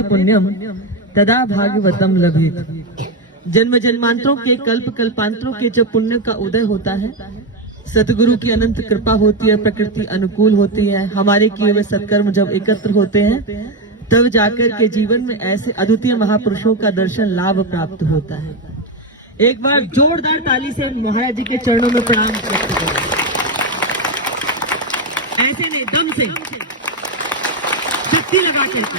पुण्यम तदा भागवतम लभेत। जन्म जन्मांतरों के कल्प कल्पांतरों के जब पुण्य का उदय होता है, सतगुरु की अनंत कृपा होती है, प्रकृति अनुकूल होती है, हमारे किए हुए सत्कर्म जब एकत्र होते हैं, तब जाकर के जीवन में ऐसे अद्वितीय महापुरुषों का दर्शन लाभ प्राप्त होता है। एक बार जोरदार ताली से महाराज जी के चरणों में प्रणाम करते हैं। ऐसे नहीं, दम से शक्ति लगा करके,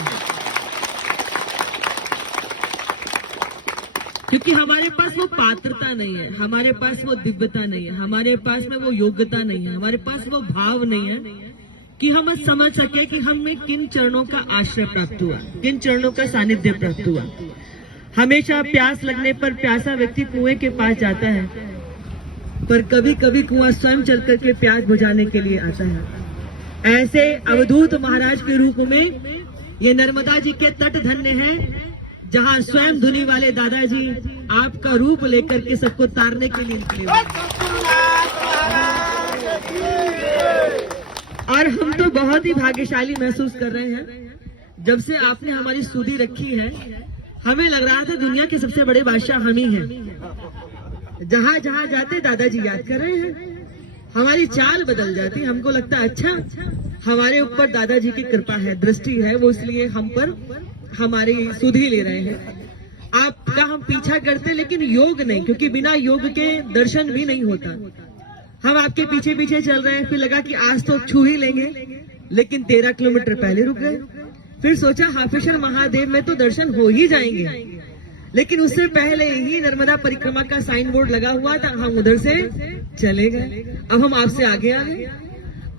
क्योंकि हमारे पास वो पात्रता नहीं है, हमारे पास वो दिव्यता नहीं है, हमारे पास में वो योग्यता नहीं है, हमारे पास वो भाव नहीं है कि हम समझ सके कि हमें किन चरणों का आश्रय प्राप्त हुआ, किन चरणों का सानिध्य प्राप्त हुआ। हमेशा प्यास लगने पर प्यासा व्यक्ति कुएं के पास जाता है, पर कभी कभी कुआं स्वयं चल करके प्यास बुझाने के लिए आता है। ऐसे अवधूत महाराज के रूप में ये नर्मदा जी के तट धन्य है, जहां स्वयं धुनी वाले दादाजी आपका रूप लेकर के सबको तारने के लिए निकले। और हम तो बहुत ही भाग्यशाली महसूस कर रहे हैं, जब से आपने हमारी सूदी रखी है, हमें लग रहा था दुनिया के सबसे बड़े बादशाह हम ही हैं। जहां जहां जाते दादाजी याद कर रहे हैं, हमारी चाल बदल जाती, हमको लगता है अच्छा हमारे ऊपर दादाजी की कृपा है, दृष्टि है, वो इसलिए हम पर हमारी सुधि ले रहे हैं। आपका हम पीछा करते लेकिन योग नहीं, क्योंकि बिना योग के दर्शन भी नहीं होता। हम आपके पीछे पीछे चल रहे हैं, फिर लगा कि आज तो छू ही लेंगे, लेकिन 13 किलोमीटर पहले रुक गए। फिर सोचा हाफेश्वर महादेव में तो दर्शन हो ही जाएंगे, लेकिन उससे पहले ही नर्मदा परिक्रमा का साइन बोर्ड लगा हुआ था, हम उधर से चले गए। अब हम आपसे आगे आ गए।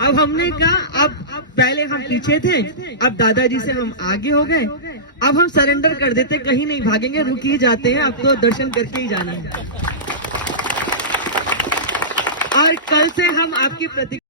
अब हमने कहा अब पहले हम पीछे थे, अब दादाजी से हम आगे हो गए, अब हम सरेंडर कर देते, कहीं नहीं भागेंगे, रुक ही जाते हैं, अब तो दर्शन करके ही जाना है। और कल से हम आपकी प्रति